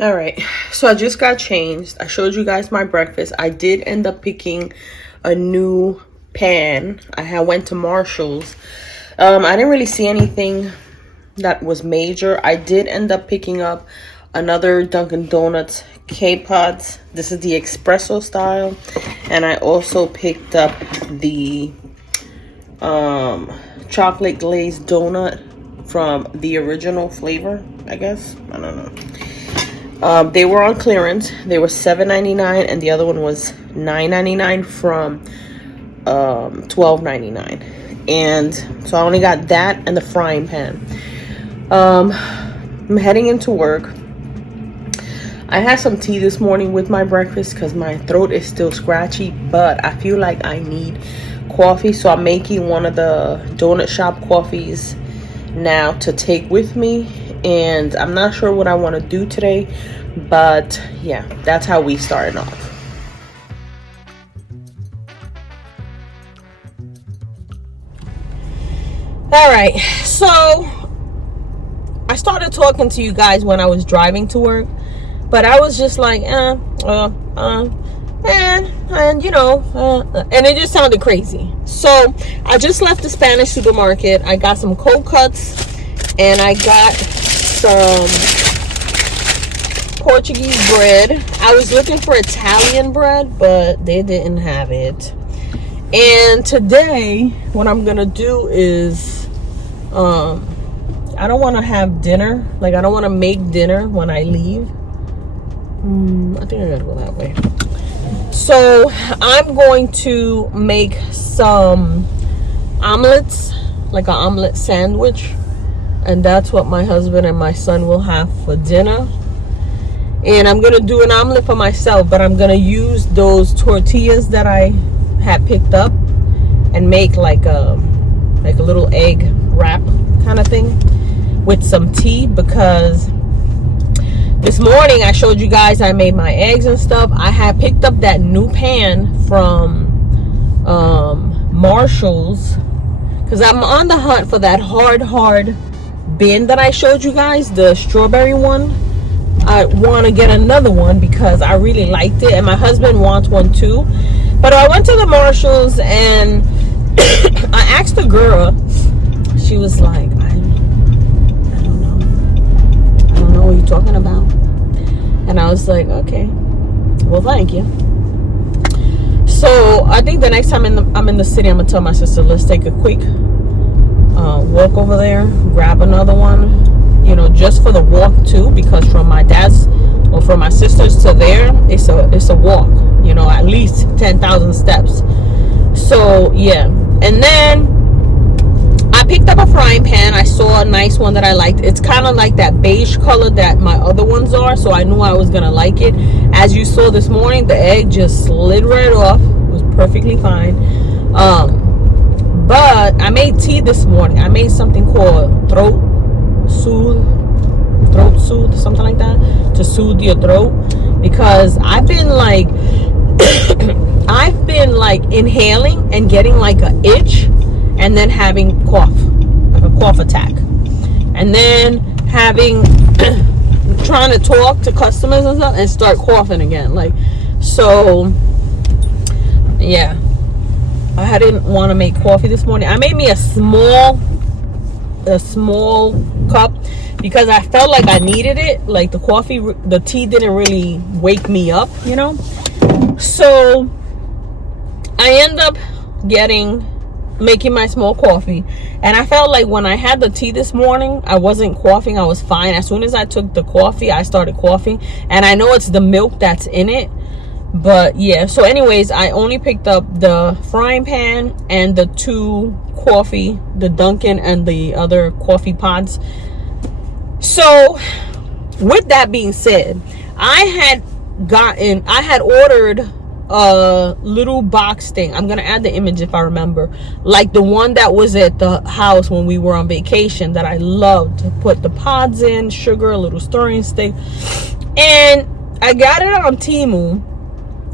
All right, so I just got changed. I showed you guys my breakfast. I did end up picking a new pan. I went to Marshall's. I didn't really see anything that was major. I did end up picking up another Dunkin' Donuts K-Pods. This is the espresso style. And I also picked up the chocolate glazed donut from the original flavor, I guess. I don't know. They were on clearance. They were $7.99 and the other one was $9.99 from $12.99. And so I only got that and the frying pan. I'm heading into work. I had some tea this morning with my breakfast because my throat is still scratchy, but I feel like I need coffee, so I'm making one of the donut shop coffees now to take with me. And I'm not sure what I want to do today, but yeah, that's how we started off. All right, so I started talking to you guys when I was driving to work, but I was just like, and you know, and it just sounded crazy. So I just left the Spanish supermarket. I got some cold cuts and I got some Portuguese bread. I was looking for Italian bread, but they didn't have it. And today what I'm gonna do is I don't want to have dinner. Like, I don't want to make dinner when I leave. I think I gotta go that way. So I'm going to make some omelets, like an omelet sandwich, and that's what my husband and my son will have for dinner. And I'm gonna do an omelet for myself, but I'm gonna use those tortillas that I had picked up and make like a little egg wrap kind of thing with some tea, because this morning I showed you guys I made my eggs and stuff. I had picked up that new pan from Marshall's because I'm on the hunt for that hard bin that I showed you guys, the strawberry one. I want to get another one because I really liked it and my husband wants one too. But I went to the Marshall's and I asked the girl. She was like, I don't know what you're talking about. And I was like, okay, well, thank you. So I think the next time I'm in the city, I'm gonna tell my sister, let's take a quick walk over there, grab another one, you know, just for the walk too, because from my dad's or from my sister's to there, it's a walk, you know, at least 10,000 steps. So yeah, and then I picked up a frying pan. I saw a nice one that I liked. It's kind of like that beige color that my other ones are, so I knew I was gonna like it. As you saw this morning, the egg just slid right off. It was perfectly fine. But I made tea this morning. I made something called throat soothe, something like that, to soothe your throat, because I've been like inhaling and getting like an itch, and then having cough, like a cough attack, and then having trying to talk to customers and stuff and start coughing again. Like, so yeah, I didn't want to make coffee this morning. I made me a small cup because I felt like I needed it. Like the tea didn't really wake me up, you know. So I end up making my small coffee, And I felt like when I had the tea this morning, I wasn't coughing. I was fine. As soon as I took the coffee, I started coughing. And I know it's the milk that's in it. But yeah, so anyways, I only picked up the frying pan and the 2 coffee, the Dunkin' and the other coffee pods. So with that being said, I had ordered a little box thing. I'm gonna add the image if I remember, like the one that was at the house when we were on vacation, that I loved to put the pods in, sugar, a little stirring stick. And I got it on TEMU,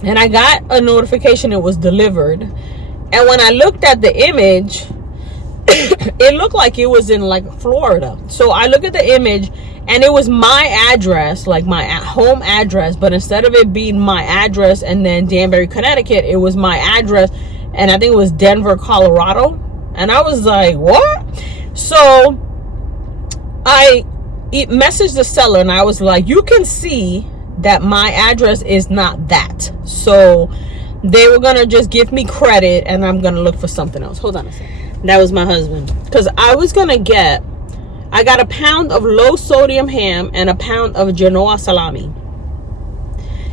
and I got a notification it was delivered. And when I looked at the image, it looked like it was in like Florida. So I look at the image, and it was my address, like my home address, but instead of it being my address and then Danbury, Connecticut, it was my address, and I think it was Denver, Colorado. And I was like, what? So I messaged the seller, and I was like, you can see that my address is not that. So they were gonna just give me credit, and I'm gonna look for something else. Hold on a second. That was my husband, because I got a pound of low sodium ham and a pound of Genoa salami.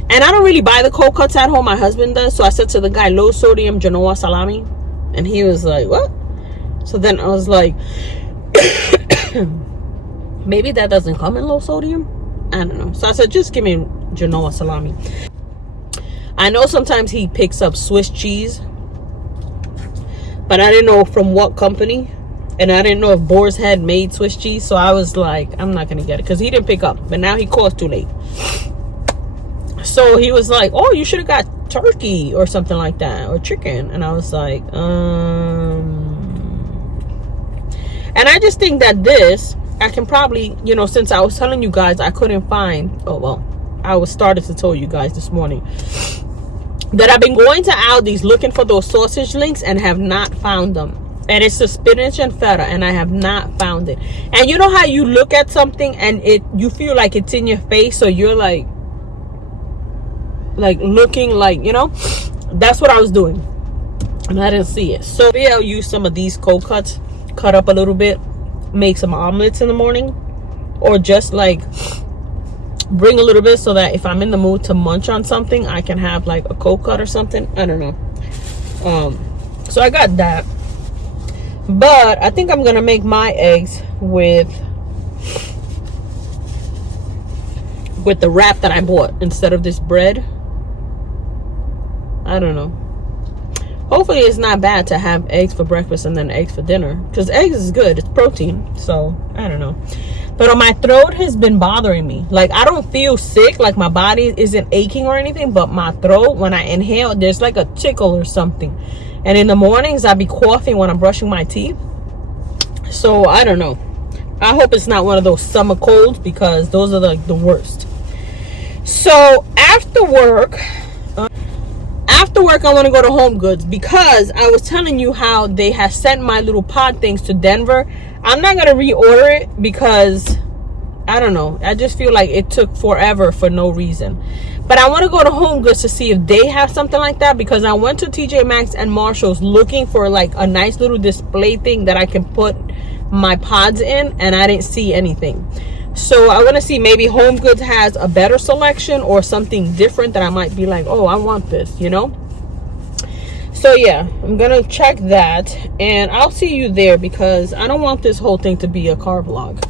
And I don't really buy the cold cuts at home, my husband does. So I said to the guy, low sodium Genoa salami, and he was like, what? So then I was like, maybe that doesn't come in low sodium, I don't know. So I said, just give me Genoa salami. I know sometimes he picks up Swiss cheese, but I didn't know from what company, and I didn't know if Boar's Head made Swiss cheese. So I was like, I'm not gonna get it, because he didn't pick up, but now he calls too late. So he was like, oh, you should have got turkey or something like that, or chicken. And I was like, and I just think that this, I can probably, you know, since I was telling you guys I couldn't find, oh well, I was started to tell you guys this morning that I've been going to Aldi's looking for those sausage links and have not found them. And it's the spinach and feta, and I have not found it. And you know how you look at something and you feel like it's in your face, so you're like looking like, you know, that's what I was doing, and I didn't see it. So maybe I'll use some of these cold cuts, cut up a little bit, make some omelets in the morning, or just like bring a little bit so that if I'm in the mood to munch on something, I can have like a cold cut or something. I don't know. So I got that, but I think I'm gonna make my eggs with the wrap that I bought instead of this bread. I don't know. Hopefully it's not bad to have eggs for breakfast and then eggs for dinner, because eggs is good, it's protein. So I don't know, but my throat has been bothering me. Like, I don't feel sick, like my body isn't aching or anything, but my throat, when I inhale, there's like a tickle or something. And in the mornings I be coughing when I'm brushing my teeth. So I don't know. I hope it's not one of those summer colds, because those are like the worst. So after work I want to go to Home Goods, because I was telling you how they have sent my little pod things to Denver. I'm not going to reorder it, because I don't know, I just feel like it took forever for no reason. But I want to go to Home Goods to see if they have something like that, because I went to TJ Maxx and Marshall's looking for like a nice little display thing that I can put my pods in, and I didn't see anything. So I want to see, maybe Home Goods has a better selection or something different that I might be like, oh, I want this, you know. So yeah, I'm gonna check that, and I'll see you there, because I don't want this whole thing to be a car vlog.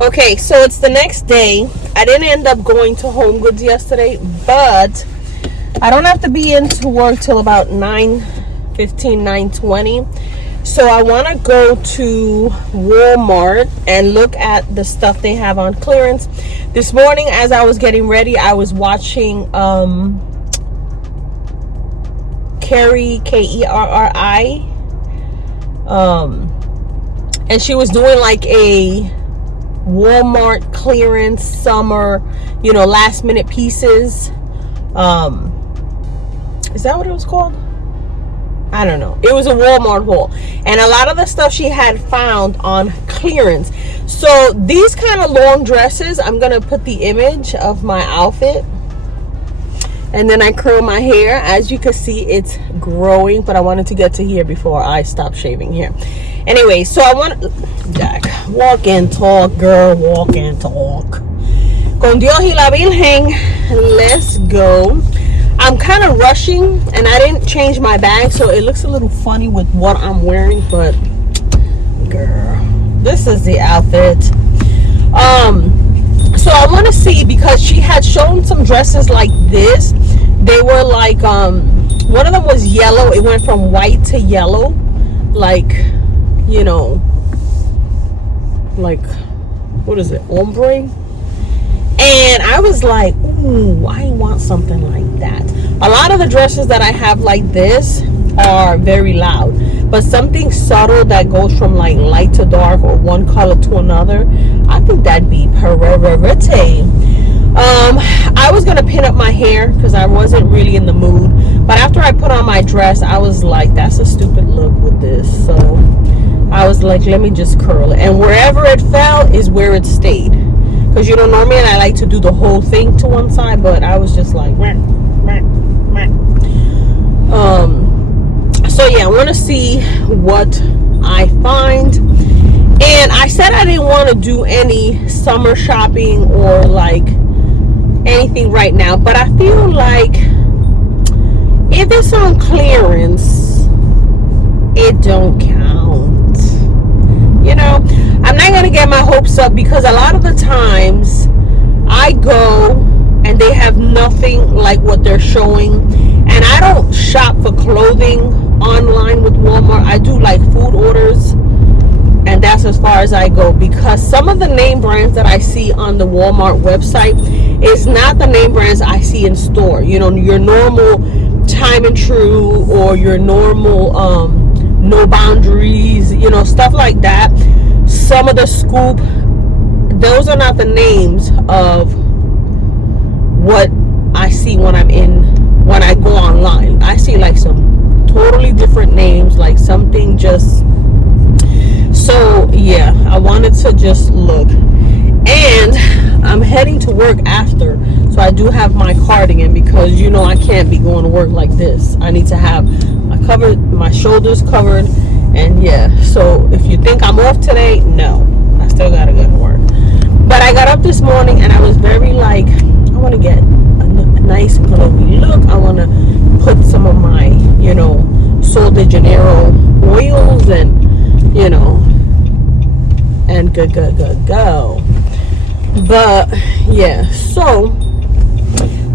Okay, so it's the next day. I didn't end up going to Home Goods yesterday, but I don't have to be into work till about 9:15, 9:20. So I want to go to Walmart and look at the stuff they have on clearance. This morning, as I was getting ready, I was watching Kerri, Kerri, and she was doing like a Walmart clearance summer, you know, last minute pieces. Is that what it was called? I don't know. It was a Walmart haul, and a lot of the stuff she had found on clearance. So these kind of long dresses, I'm gonna put the image of my outfit, and then I curl my hair. As you can see, it's growing, but I wanted to get to here before I stop shaving here. Anyway, so I want Jack, walk and talk, girl, walk and talk. Con Dios y la Virgen, let's go. I'm kind of rushing, and I didn't change my bag, so it looks a little funny with what I'm wearing, but girl, this is the outfit. So I want to see, because she had shown some dresses like this. They were like, one of them was yellow. It went from white to yellow, like, you know, like, what is it, ombre? And I was like, ooh, I want something like that. A lot of the dresses that I have like this are very loud, but something subtle that goes from like light to dark or one color to another, I think that'd be perfect. I was gonna pin up my hair because I wasn't really in the mood, but after I put on my dress, I was like, that's a stupid look with this. So I was like, let me just curl it, and wherever it fell is where it stayed. Because, you know, normally I like to do the whole thing to one side, but I was just like, so yeah, I want to see what I find. And I said I didn't want to do any summer shopping or like anything right now, but I feel like if it's on clearance, it don't count. You know, I'm not gonna get my hopes up, because a lot of the times I go and they have nothing like what they're showing. And I don't shop for clothing online with Walmart. I do like food orders, and that's as far as I go, because some of the name brands that I see on the Walmart website is not the name brands I see in store. You know, your normal Time and True, or your normal No Boundaries, you know, stuff like that. Some of the Scoop, those are not the names of what I see when I go online. I see like some totally different names, like something just, so yeah, I wanted to just look. And I'm heading to work after, so I do have my cardigan, because you know I can't be going to work like this. I need to have my shoulders covered. And yeah, so if you think I'm off today, no, I still gotta go to work. But I got up this morning and I was very like, I want to get a nice glowy look. I want to put some of my, you know, Sol de Janeiro oils, and you know, and go. But yeah, so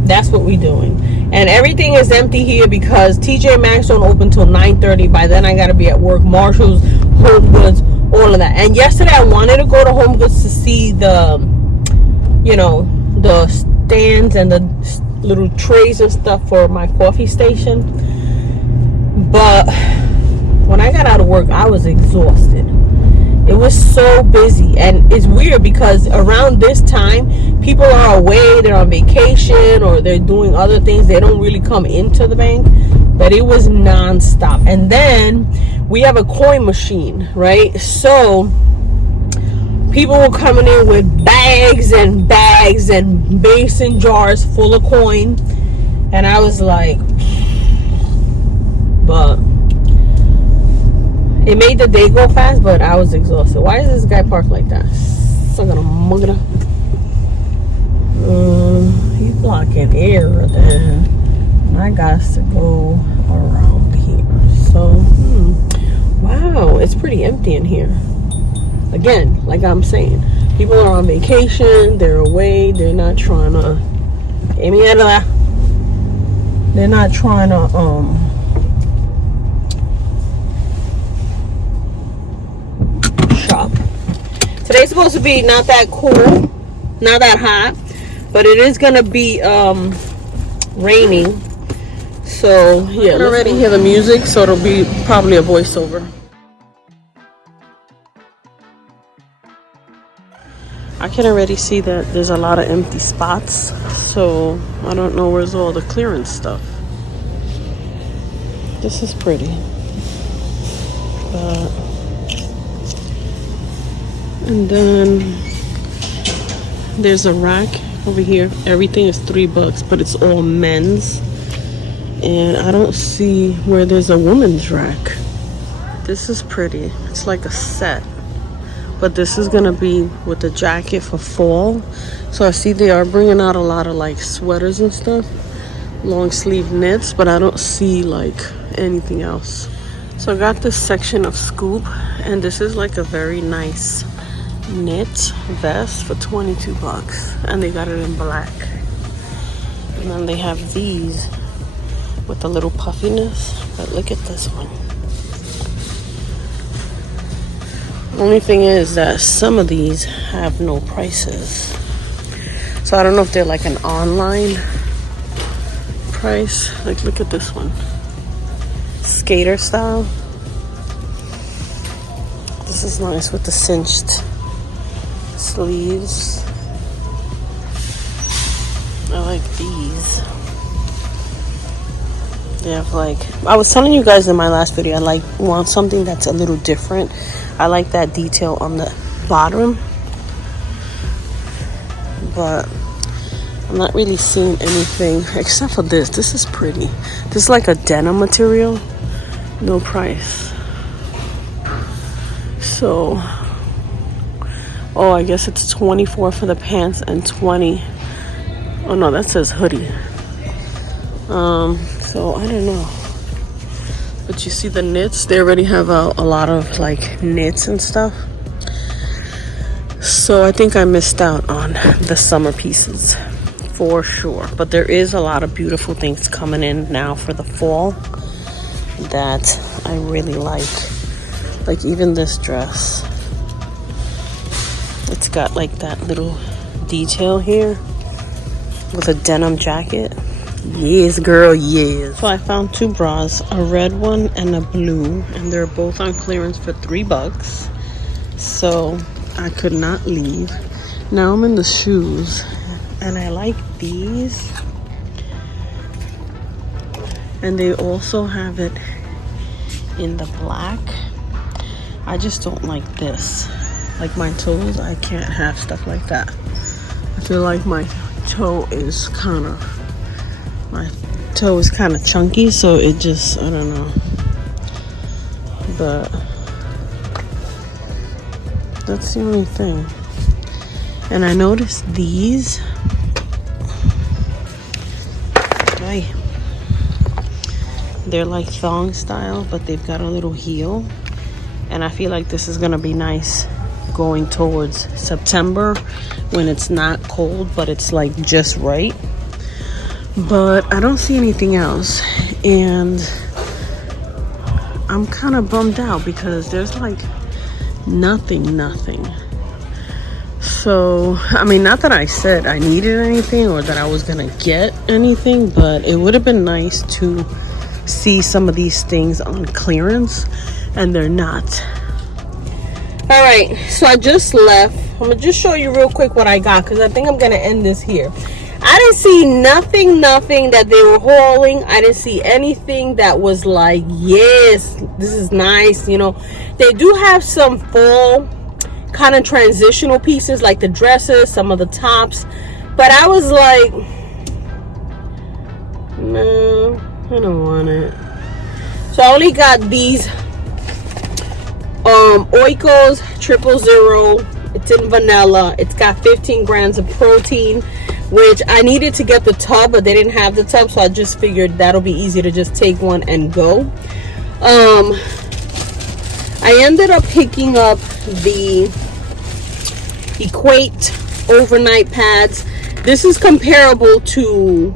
that's what we're doing. And everything is empty here because TJ Maxx don't open till 9:30. By then I gotta be at work. Marshall's, Home Goods, all of that. And yesterday I wanted to go to Home Goods to see the, you know, the stands and the little trays and stuff for my coffee station. But when I got out of work, I was exhausted. It was so busy, and it's weird because around this time people are away, they're on vacation, or they're doing other things. They don't really come into the bank, but it was non-stop. And then we have a coin machine, right? So people were coming in with bags and bags and mason jars full of coin, and I was like, but it made the day go fast, but I was exhausted. Why is this guy parked like that? So I'm gonna mug it up. He's blocking air then. I got to go around here. So, wow, it's pretty empty in here. Again, like I'm saying, people are on vacation, they're away, they're not trying to, get me out of that. They're not trying to, shop. Today's supposed to be not that cool, not that hot, but it is gonna be raining. So yeah, I can already hear the music, so it'll be probably a voiceover. I can already see that there's a lot of empty spots, so I don't know where's all the clearance stuff. This is pretty, but and then there's a rack over here. Everything is $3, but it's all men's, and I don't see where there's a woman's rack. This is pretty. It's like a set. But this is gonna be with the jacket for fall. So I see they are bringing out a lot of like sweaters and stuff. Long sleeve knits, but I don't see like anything else. So I got this section of Scoop, and this is like a very nice knit vest for 22 bucks. And they got it in black. And then they have these with a little puffiness. But look at this one. Only thing is that some of these have no prices. So I don't know if they're like an online price. Like, look at this one. Skater style. This is nice with the cinched sleeves. I like these. They have like, I was telling you guys in my last video, I want something that's a little different. I like that detail on the bottom, but I'm not really seeing anything except for this. This is pretty. This is like a denim material. No price. So, oh, I guess it's 24 for the pants and 20. Oh no, that says hoodie. So I don't know. But you see the knits, they already have a lot of like knits and stuff. So I think I missed out on the summer pieces for sure. But there is a lot of beautiful things coming in now for the fall that I really like. Like even this dress. It's got like that little detail here with a denim jacket. Yes, girl, yes. So I found two bras, a red one and a blue, and they're both on clearance for $3. So I could not leave. Now I'm in the shoes, and I like these. And they also have it in the black. I just don't like this. Like my toes, I can't have stuff like that. I feel like my toe is kind of chunky, so it just, I don't know. But that's the only thing. And I noticed these. They're like thong style, but they've got a little heel. And I feel like this is gonna be nice going towards September when it's not cold, but it's like just right. But I don't see anything else, and I'm kind of bummed out because there's like nothing. So I mean, not that I said I needed anything or that I was gonna get anything, but it would have been nice to see some of these things on clearance, and they're not. All right, so I just left. I'm gonna just show you real quick what I got, because I think I'm gonna end this here. I didn't see nothing that they were hauling. I didn't see anything that was like, yes, this is nice. You know, they do have some fall kind of transitional pieces, like the dresses, some of the tops. But I was like, no, I don't want it. So I only got these Oikos 000. It's in vanilla. It's got 15 grams of protein, which I needed to get the tub, but they didn't have the tub, so I just figured that'll be easy to just take one and go. I ended up picking up the Equate overnight pads. This is comparable to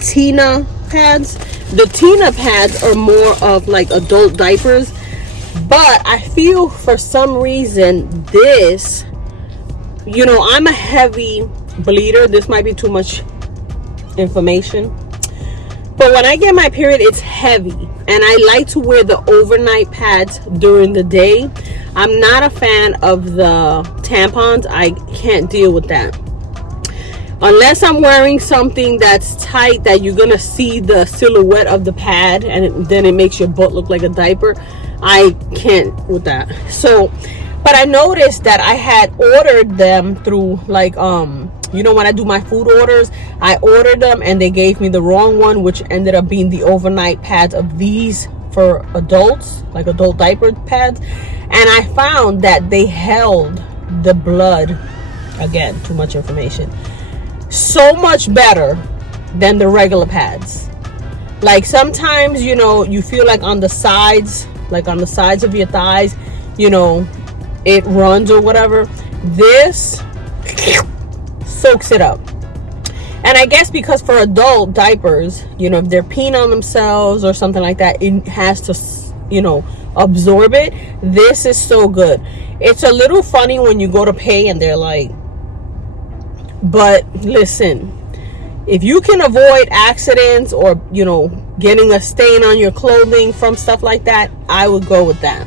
Tina pads. The Tina pads are more of like adult diapers, but I feel for some reason this, you know, I'm a heavy bleeder. This might be too much information, but when I get my period, it's heavy, and I like to wear the overnight pads during the day. I'm not a fan of the tampons. I can't deal with that. Unless I'm wearing something that's tight that you're gonna see the silhouette of the pad, and then it makes your butt look like a diaper. I can't with that. So, but I noticed that I had ordered them through like you know, when I do my food orders, I ordered them and they gave me the wrong one, which ended up being the overnight pads of these for adults, like adult diaper pads. And I found that they held the blood, again, too much information, so much better than the regular pads. Like sometimes, you know, you feel like on the sides, like on the sides of your thighs, you know, it runs or whatever. This soaks it up. And I guess because for adult diapers, you know, if they're peeing on themselves or something like that, it has to, you know, absorb it. This is so good. It's a little funny when you go to pay and they're like, but listen, if you can avoid accidents or, you know, getting a stain on your clothing from stuff like that, I would go with that.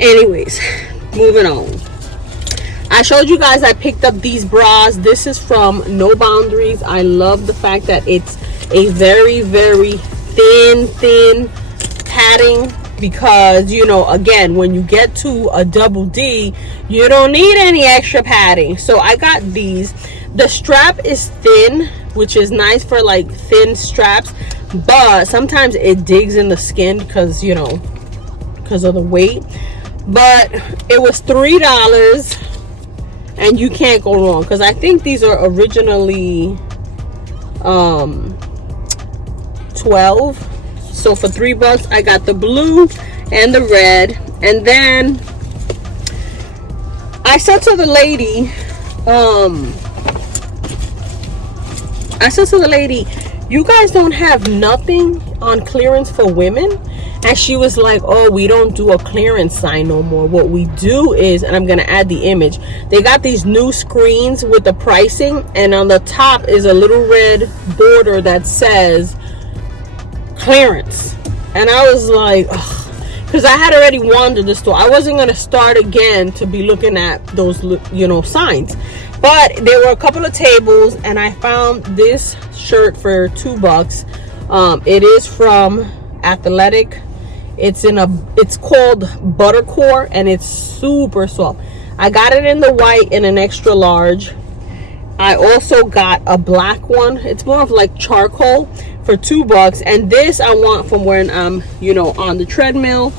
Anyways, moving on. I showed you guys I picked up these bras. This is from No Boundaries. I love the fact that it's a very, very thin padding, because, you know, again, when you get to a double D, you don't need any extra padding. So I got these. The strap is thin, which is nice for like thin straps, but sometimes it digs in the skin because, you know, because of the weight. But it was $3 and you can't go wrong, because I think these are originally 12. So for $3 I got the blue and the red. And then I said to the lady, you guys don't have nothing on clearance for women? And she was like, oh, we don't do a clearance sign no more. What we do is, and I'm gonna add the image, they got these new screens with the pricing, and on the top is a little red border that says clearance. And I was like, because I had already wandered the store. I wasn't gonna start again to be looking at those, you know, signs. But there were a couple of tables, and I found this shirt for $2. It is from Athletic. It's called Buttercore, and it's super soft. I got it in the white in an extra large. I also got a black one. It's more of like charcoal for $2. And this I want from when I'm, you know, on the treadmill.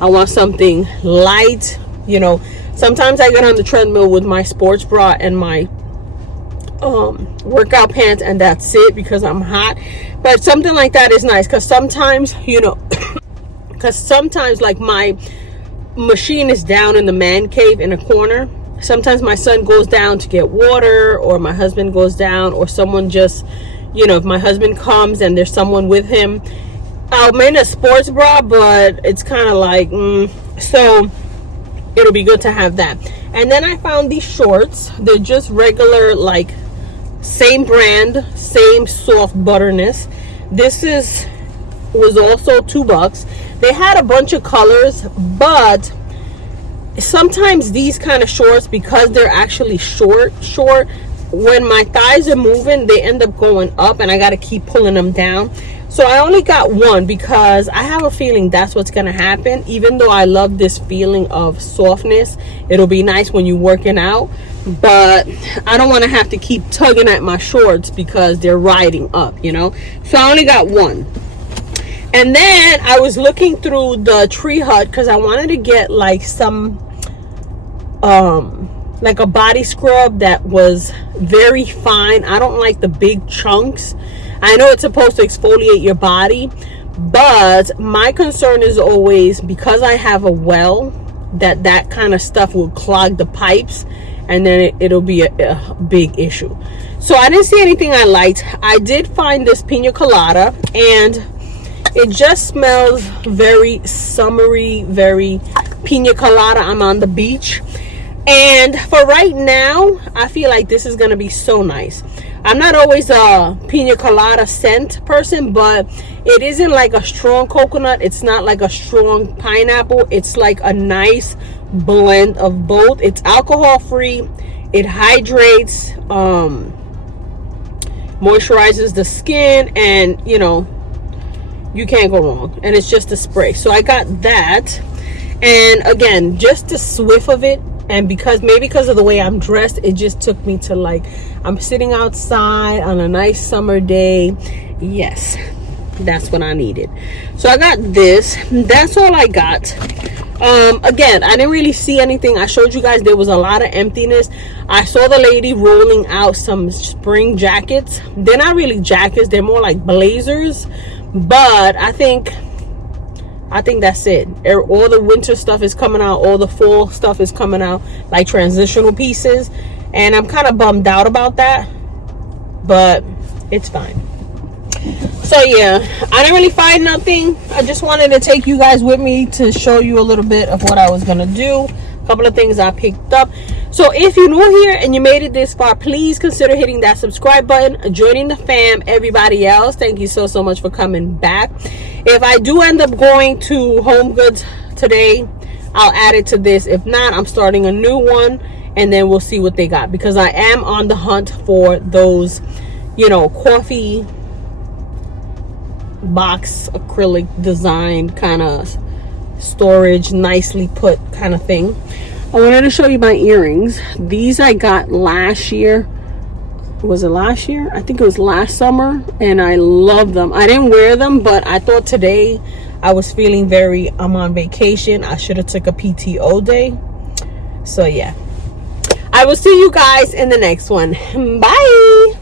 I want something light, you know. Sometimes I get on the treadmill with my sports bra and my workout pants, and that's it because I'm hot. But something like that is nice, because sometimes, you know, because sometimes like my machine is down in the man cave in a corner. Sometimes my son goes down to get water, or my husband goes down, or someone just, you know, if my husband comes and there's someone with him. I'm in a sports bra, but it's kind of like so it'll be good to have that. And then I found these shorts. They're just regular, like same brand, same soft butterness. This was also $2. They had a bunch of colors, but sometimes these kind of shorts, because they're actually short, when my thighs are moving, they end up going up, and I got to keep pulling them down. So I only got one, because I have a feeling that's what's going to happen. Even though I love this feeling of softness, it'll be nice when you're working out, but I don't want to have to keep tugging at my shorts because they're riding up, you know. So I only got one. And then I was looking through the Tree Hut because I wanted to get like some like a body scrub that was very fine. I don't like the big chunks. I know it's supposed to exfoliate your body, but my concern is always, because I have a well, that kind of stuff will clog the pipes, and then it'll be a big issue. So I didn't see anything I liked. I did find this pina colada, and it just smells very summery, very pina colada. I'm on the beach, and for right now I feel like this is gonna be so nice. I'm not always a pina colada scent person, but it isn't like a strong coconut, it's not like a strong pineapple. It's like a nice blend of both. It's alcohol free, it hydrates, moisturizes the skin, and you know, you can't go wrong. And it's just a spray. So I got that, and again, just the swift of it And because of the way I'm dressed, it just took me to, like, I'm sitting outside on a nice summer day. Yes, that's what I needed. So I got this. That's all I got. Again, I didn't really see anything. I showed you guys there was a lot of emptiness. I saw the lady rolling out some spring jackets. They're not really jackets, they're more like blazers. But I think that's it. All the winter stuff is coming out, all the fall stuff is coming out, like transitional pieces. And I'm kind of bummed out about that, but it's fine. So yeah, I didn't really find nothing. I just wanted to take you guys with me to show you a little bit of what I was gonna do. A couple of things I picked up. So if you're new here and you made it this far, please consider hitting that subscribe button, joining the fam. Everybody else, thank you so much for coming back. If I do end up going to Home Goods today, I'll add it to this. If not, I'm starting a new one, and then we'll see what they got, because I am on the hunt for those, you know, coffee box acrylic designed kind of storage, nicely put kind of thing. I wanted to show you my earrings. These I got last year. Was it last year? I think it was last summer, and I love them. I didn't wear them, but I thought today I was feeling I'm on vacation. I should have took a PTO day. So yeah, I will see you guys in the next one. Bye.